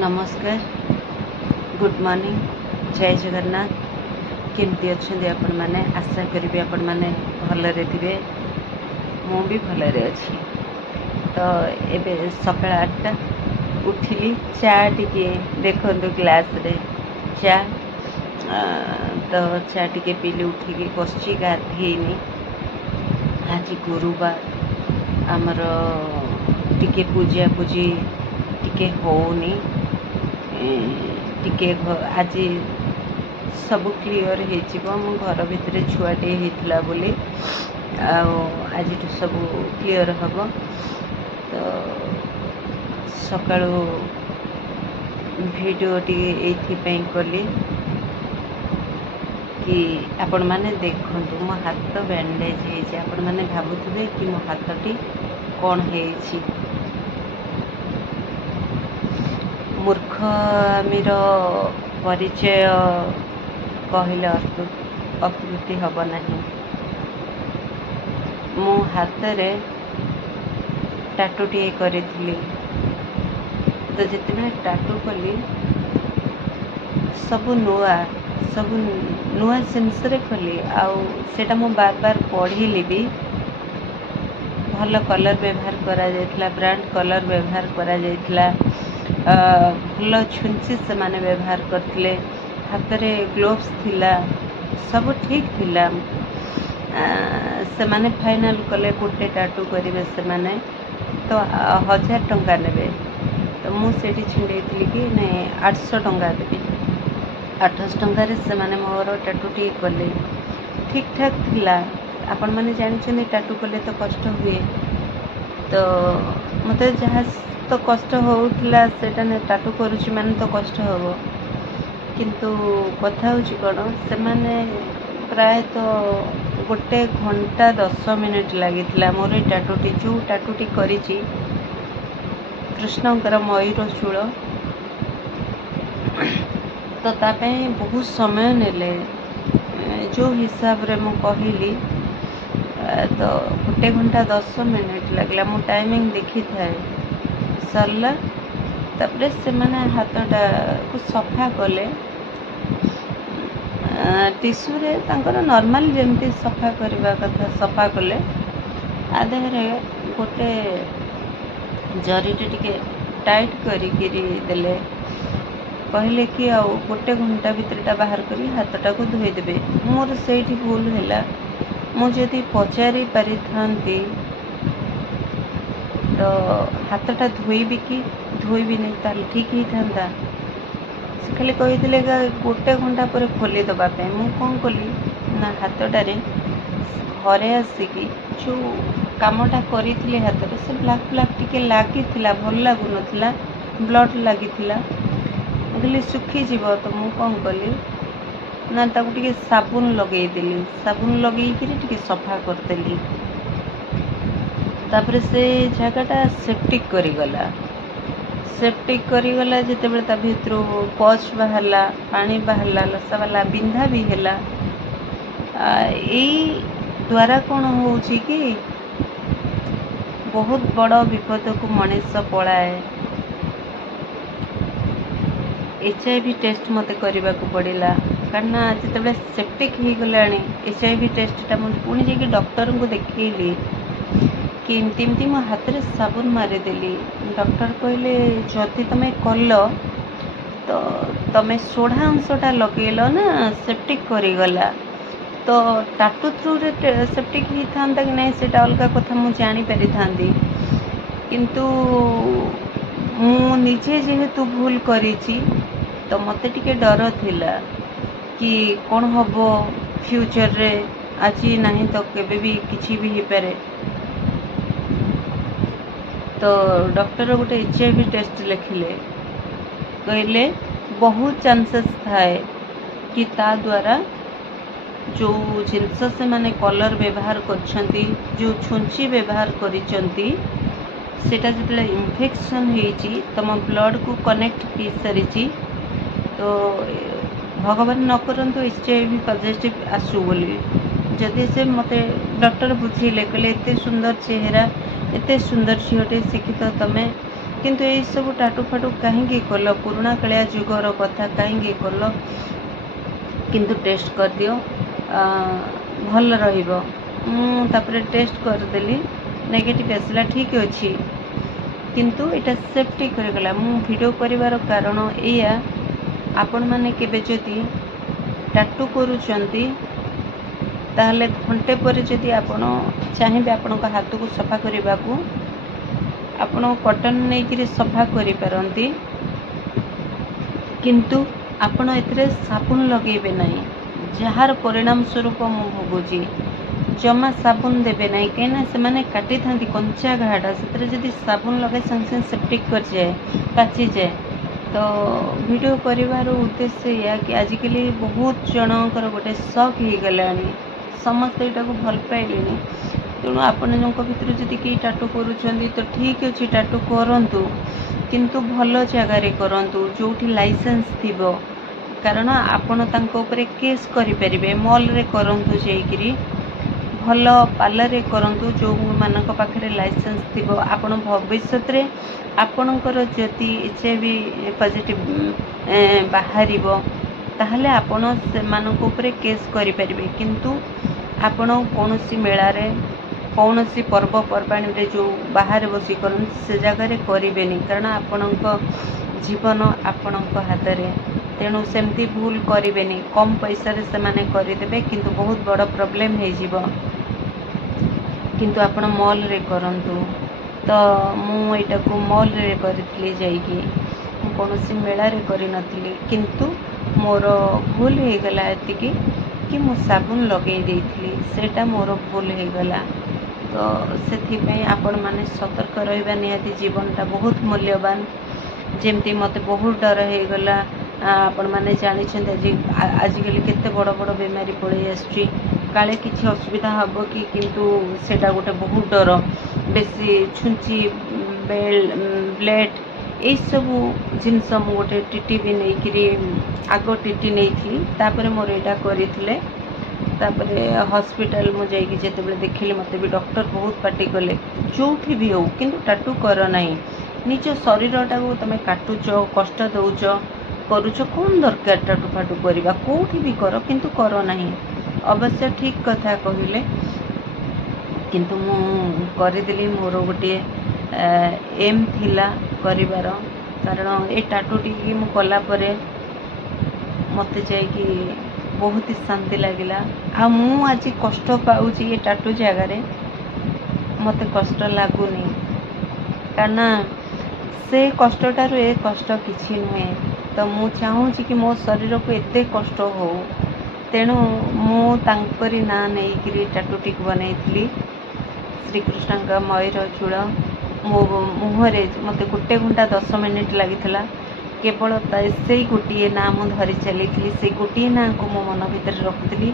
नमस्कार, good morning, जय जगन्नाथ। केमती अच्छे आपण मैंने आशा करी आपण मैंने भलरे थे। मु भी भलरे अच्छी। तो एबे सकाळ 8टा उठिली, चा टिके देखो ग्लास रे चा तो चा टिके पीली, उठिकी बसची, गाधेनी। आज गुरुवार आमर टिके पूजा पूजी टिके होनी, टिके आज सब क्लियर हो मो घर भितर छुआटे होता बोली आज सब क्लियर हम। तो सकाळु वीडियो टी कली कि आपण मैंने देखु मो हाथ बैंडेज आपण मैंने भावुवे कि मो हाथटी कौन है। मूर्खामीर परिचय कहले अत्युक्ति हब नहीं। मो हाथ रे टाटूटी करी, तो जितने टाटू कली सब नुआ जिनस कली आटा मु बार बार पढ़ी भी। भल कलर व्यवहार करा, ब्रांड कलर व्यवहार करा, भल छुंची से माने व्यवहार करते। हाथ रे ग्लोव्स थिला, सब ठीक थिला। से माने फाइनल कले गोटे टाटू करेंगे से माने तो 1000 टंका नेबे। तो मुझे छिंडे कि नहीं 800 टंका देवी। 800 टंकार से माने मोर टाटूटी कले ठीक ठाक थिला। आपण मैंने जानते टाटू कले तो कष्ट हुए, तो मत जहाँ तो कष्ट होउथिला सेटा ने टाटू करुची माने तो कष्ट होबो। किंतु कथा होची कोन से माने प्राय तो 1 घंटा 10 मिनिट लागिथिला मोर टाटूटी जो टाटूटी करिची कृष्णकर मयूर चूल। तो तापे बहुत समय नेले जो हिसाब रे मु कहली। तो 1 घंटा 10 मिनिट लगला। मु टाइमिंग देखी थाए सरला। तापरे से माने हाथटा को सफा कले टिश्यू रे तांकर नॉर्मल जेमती सफा करबा कथा सफा कले। आधे गोटे जरीटे टिके टाइट करी देले। कहले कि आ 1 घंटा भितरटा बाहर करी हाथटा को धोई देबे। मोर सेठी भूल हैला। मु जदि पचारि पारि थांती तो हाथटा धोईबी कि धोईबी नहीं ताल ठीक ही था। से खाली कही 1 घंटा पर खोली दबा पे। मु कौन कली ना हाथटारे घरे आसिकी जो कामटा करी हाथ से ब्लैक ब्लैक टिके लगी भल लगुन ब्लड लगी कहली सुखी जीव। तो मु कौन कली ना ताकू टिके साबुन लगेदेली। साबुन लगे सफा करदेली। तापर से जगटा सेप्टिक करीगला। सेप्टिक करीगला जिते बड़े ता भितर पच बाहरला, पानी बाहरला, लसा वाला बिंधा भी हैला। यही द्वारा कौन होउची कि बहुत बड़ विपद को मनीष पलाए। HIV टेस्ट मते करने को पड़ेगा कारण जिते सेप्टिक हो गला। HIV टेस्टा मुझे पुणी जाकि डॉक्टर को देखली कि इमती मो हाथ में साबुन मारिदेली। डॉक्टर कहले जदि तुम कल तो तुम सोढ़ा अंशटा लगेल ना सेप्टिक करीगला। तो टाटू थ्रू रे सेप्टिक ही था कि नहीं से अलग कथा मु जानी पारि थांती। किंतु मु निजे जेहेतु भूल करिची तो मते टिके डर थिला कि कौन हबो फ्यूचर रे। आज नहीं तो केबे भी किसी भी हो पारे। तो डॉक्टर गोटे HIV टेस्ट लिखिले। कहले बहुत चांसेस थाए कि ता द्वारा जो जिनस से माने कलर व्यवहार करछंती, जो छुंची व्यवहार करिसंती सेटा जितले इन्फेक्शन होईची तम ब्लड को कनेक्ट की सारिची। तो भगवान न करंतु HIV पॉजिटिव आसु बोली। जदि से मते डॉक्टर बुझेले कहले एते सुंदर चेहरा, एते सुंदर झीटे शिक्षित तमें किंतु ये सब टाटू फाटू कहीं कल पुराणा कालिया जुगर कथा कहीं कल किंतु टेस्ट कर दियो भल रहिबो। तापर टेस्ट करदेली नेगेटिव आसला ठीक अच्छी किंतु एटा सेफ्टी करगला। मु वीडियो करिवार कारण एया आपण माने केबे जदि टाटू करूचंती ताहले घंटे पर जदि आपण चाहिबे आपण हाथ को सफा करने को आपण कॉटन नहीं कि सफा करि पारंती किंतु आपण एतरे साबुन लगेबे नहीं जार परिणाम स्वरूप मु भोगुची जमा साबुन देबे नहीं कहीं से माने काटी थांती कंचा घाटा से जदि साबुन लगे संग संग सेप्टिक कर जाए पाची जाए। तो वीडियो करिवार उद्देश्य या कि आजिकल बहुत जनकर गोटे शौक हो गलानी समस्त यहाँ को भल पाइले तेणु आपण भर जदि कई टाटू करूँ तो ठीक अच्छे टाटू करंतु किंतु भल जगार करंतु जोठी लाइसेंस थिबो कारण आपण तांको ऊपर केस करि परिबे। मॉल रे करंतु जेकिरी भल पार्लर करंतु जो मानक पाखरे लाइसेंस थिबो आपण भविष्य रे आपणकर जदि HIV पॉजिटिव बाहरिबो ताहले आपण से मानक ऊपर केस करि परिबे किंतु आपण कोनोसी मेला रे कोनोसी पर्वपर्वाणी रे जो बाहर बसी करन से जगह करेनि कारण आपणक जीवन आपणक हाथ रे तेणु सेमती भूल करेनि कम पैसा रे से माने करदेबे किंतु बहुत बड़ प्रॉब्लम हो जिवो किंतु आपण मॉल रे करंतु। तो मु एटा को मॉल रे करथली जाईकी कोनोसी मेला रे करि नथली किंतु मोर भूल हो गला एतिकी कि मु साबुन लगे देथली सेटा मोर भूल हो गला। तो से आपण माने सतर्क रहिबा निहाती जीवनटा बहुत मूल्यवान जेमती मते बहुत डर हो गला। आपण माने जानि छथि आजिकल केते बड़ बड़ बीमारी पड़े आसुची काले किछि असुविधा हबो कि किंतु सेटा गोटे बहुत डर बेसी छुंची ब्लेड ए सब जिनस मु गोटे टीटी भी नहीं करी आगो टीटी नहीं थी तापर मोर एटा करिथिले तापर हॉस्पिटल मु जाई कि जेते बेले देखिले मते भी डॉक्टर बहुत पार्टी कले जोठी भी हो किंतु टाटू कर नहीं निज शरीरटा को तमे काटुच कष्ट दउच करूच कौन दरकार टाटू फाटू करवा कोठी भी कर किंतु कर नहीं। अवश्य ठीक कथा कहले किंतु मु करदेली मोर गोटे एम थिला करिवार कारण ए टाटू टी मु कला परे मते जाई बहुत ही शांति लगिला आ मु आज कष्ट पाउची ये टाटू जगार मते कष्ट लागुनी कारण से कष्टटार ए कष्ट किछि नुहे। तो मु चाहूँगी कि मो शरीर को एते कष्ट हो तेणु मु तांकरी ना नहीं टाटूटी बनईली श्रीकृष्ण का मयूर चूड़ मो मुहरे मत गोटे घंटा 10 मिनिट लगी केवल से गोटे ना मु धरी चली से गोटे ना को मो मन भीतर रखुली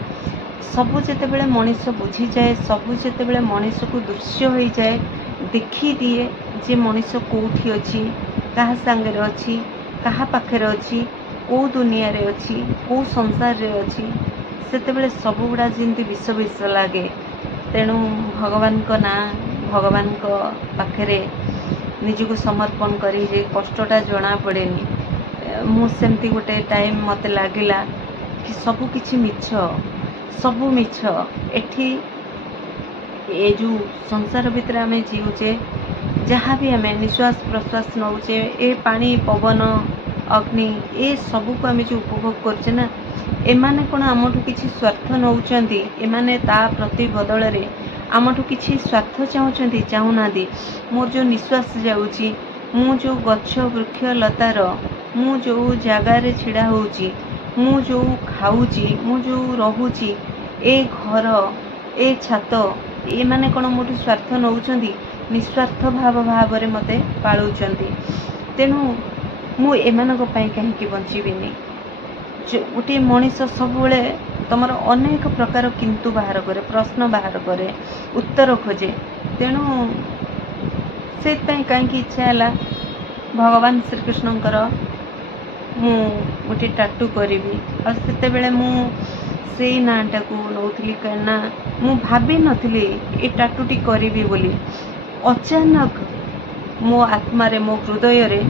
सबू जिते मनीष बुझी जाए सबू जिते मनीष को दृश्य हो जाए देखी दिए जे मनीष कौटी अच्छी क्या सांगे अच्छी कहा पाखे अच्छी कौ दुनिया रे अच्छी कौ संसार रे अच्छी सेतेबेले सब गुड़ा जमी विष विष लगे। तेणु भगवान को ना भगवान को पाखे निजको समर्पण करी जे कष्टटा जना पड़ेनी मु सेमती गोटे टाइम मते लागिला कि सबू किछि मिछ सबू मिछ एठी ए जो संसार भितर आमे जीवचे जहाँ भी आमे निश्वास प्रश्वास नौचे ए पानी पवन अग्नि ए सबू को आमे जो उपभोग करछे ना एमाने कोन आमठू किछि स्वार्थ नौचंती एमाने ता प्रति बदल रे आमठू किछि स्वार्थ चाहूचंती चाहूनादी मोर जो निश्वास जाउची मु जो गच्छ वृक्ष लतार मु जो जगार छिड़ा होउची मु जो खाऊची मु जो रहूची ए घर ए छात ए माने कोन मोठू स्वार्थ नौचंती निस्वार्थ भाव रे मते पालुचंती। तेणु मु एमानक पई कहीं बंचीबिनी गोटे मनीष सबुले तुमर अनेक प्रकार किंतु बाहर करे प्रश्न बाहर करे उत्तर खोजे तेणु से कहीं इच्छा है भगवान श्रीकृष्णकर मु गोटे टाटू करी और से मु से नाटा को नौली कहीं मु भाभी नी ये टाटूटी करी बोली अचानक मो आत्मारे मो हृदय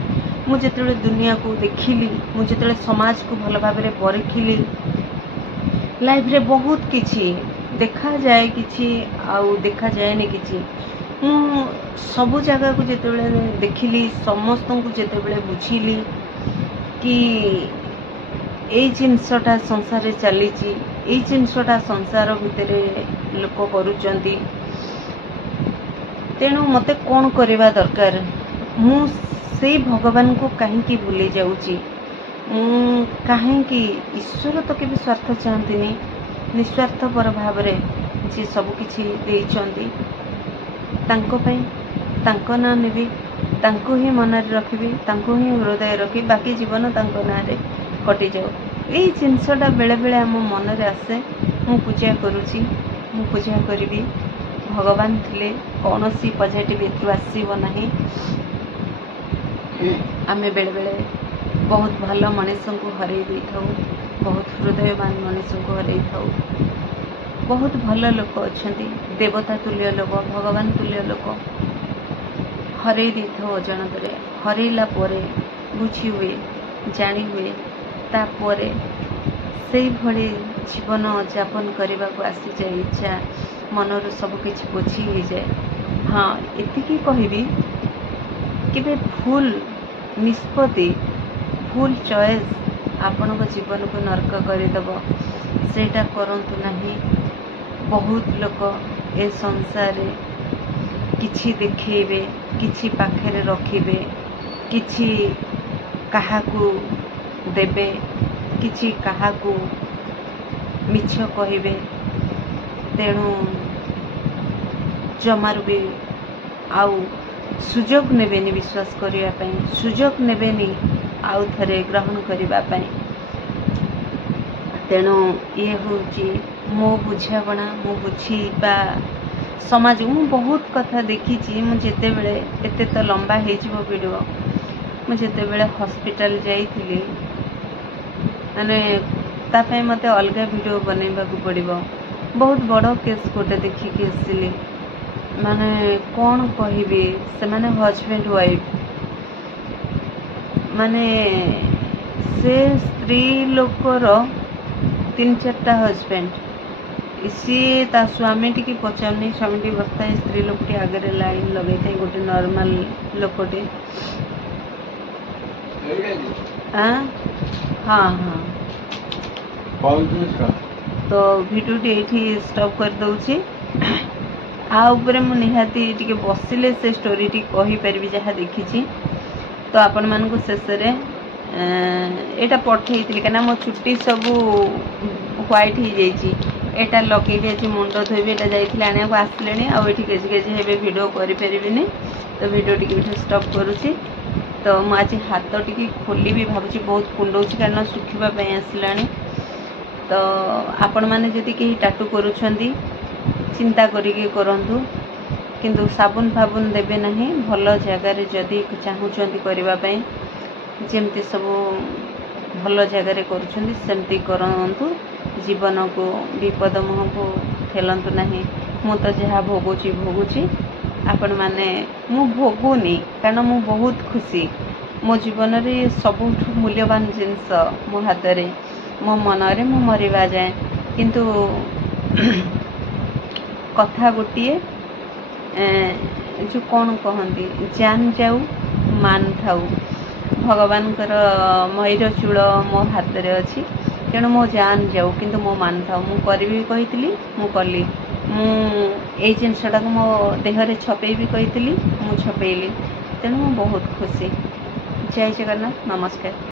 मुझे दुनिया को देखिली मुझे समाज को भल भाव परखिली लाइफ रे बहुत किछि देखा जाए किछि आउ देखा जाए किछि मु सबु जगह को जिते देखिली समस्त को जिते बुझिली कि एई जिनसटा संसार चली जिनसटा संसार भितर लोक करुचंती तेणु मते कौन करवा दरकार मु से भगवान को कहीं भूली जाऊची कहीं ईश्वर तो केबे स्वार्थ चाहती निस्वार्थ पर भाव जी सबकि देइचंती तांको ना नेबी तांको ही मन रखी तांको ही हृदय रखी बाकी जीवन तांको ना रे कटि जाऊ यही जिनसटा बेले बेले आम मन रे आसे मु पूजा करुची मु पूजा करी भगवान थिले कौन सी पॉजिटिव एथु आसीबो नाही आमे बेले बेले बहुत भल मनीष को हरई दे था बहुत हृदयवान मनीष को हरई था बहुत भल लोक अच्छा देवता तुल्य लोक भगवान तुल्य लोक हरई दे था अजाणत हरैला बुझी हुए जानी हुए तापर से भली जीवन यापन करने को आसी जाए इच्छा मनर सबकि बोझी हो जाए हाँ एतिकी कहबी कि भूल निष्पत्ति भूल चॉइस आपण जीवन को नर्क करदेव सेटा करंतु नहीं बहुत लोक ए संसार किछि देखेबे किछि पाखरे रखिबे किछि काहाकू देबे किछि काहाकू मिछ कहिबे तेणु जमार भी आउ सुजोग नेबेनी विश्वास करिया पई सुजोग नेबेनी आउ थरे ग्रहण करने तेणु ये हूँ मो बुझावना मो बुझीबा समाज मु बहुत कथा देखी मुझे बेले एते तो लंबा हो वीडियो मुझे हॉस्पिटल जाइली माने तापे मते अलग वीडियो बनैबा को पड़िबो बहुत बड़ केस गोटे देखिकी आसिली माने कौन कहबी से माने हस्बैंड वाइफ माने से स्त्री लोकर 3-4टा हस्बैंड सी ता स्वामी टी पचारनी स्वामी टी बसता है स्त्री लोक टी आगे लाइन लगे थे गोटे नॉर्मल लोकटे हाँ हाँ तो वीडियो टी स्टॉप कर दूची आ ऊपर मु निहाती टिके बसिले से स्टोरी टी कहि परबी जहा देखिची तो आपण मान को शेष रे एटा पठेई कना मो छुट्टी सब व्हाइट ही जाइची एटा लगे जाइची मुंडो धोबी एटा जाइथिले आने को आसलेनी आ एठी केजी केजी हेबे वीडियो करि परिबिनी तो वीडियो टिके स्टॉप करूची तो मु आज हाथ टिके खोली भी भाबुची बहुत कुंडौची कारण सुखिबा पई आसलानी तो आपण माने जदि केही टाटू करूछंदी चिंता करिके करंतु किंतु साबुन फाबुन देबे नहीं भल जगार जदि चाहूँगी करने जमती सब भल जगार करमती करूँ जीवन को विपद मुह को ठेलतु नहीं मु तो जहाँ भोगुची भोगुची आपण माने मु भोगुनी कारण मु बहुत खुशी मो जीवन रे सबुठ मूल्यवान जिनस मो हाथ रे मो मन रे मु मरिबा जाए किंतु कथा गोटे जो कौन कहती जान जाऊ मान थाऊ भगवान मयूर चूल मो हाथ रे अच्छी तेणु मो जान जाऊ किंतु मो मान थाऊ मु करी कही मु कली मु ए जिनसटा को मो देहरे छपे भी कही मु छपेली तेणु मु बहुत खुशी जय जगन्नाथ नमस्कार।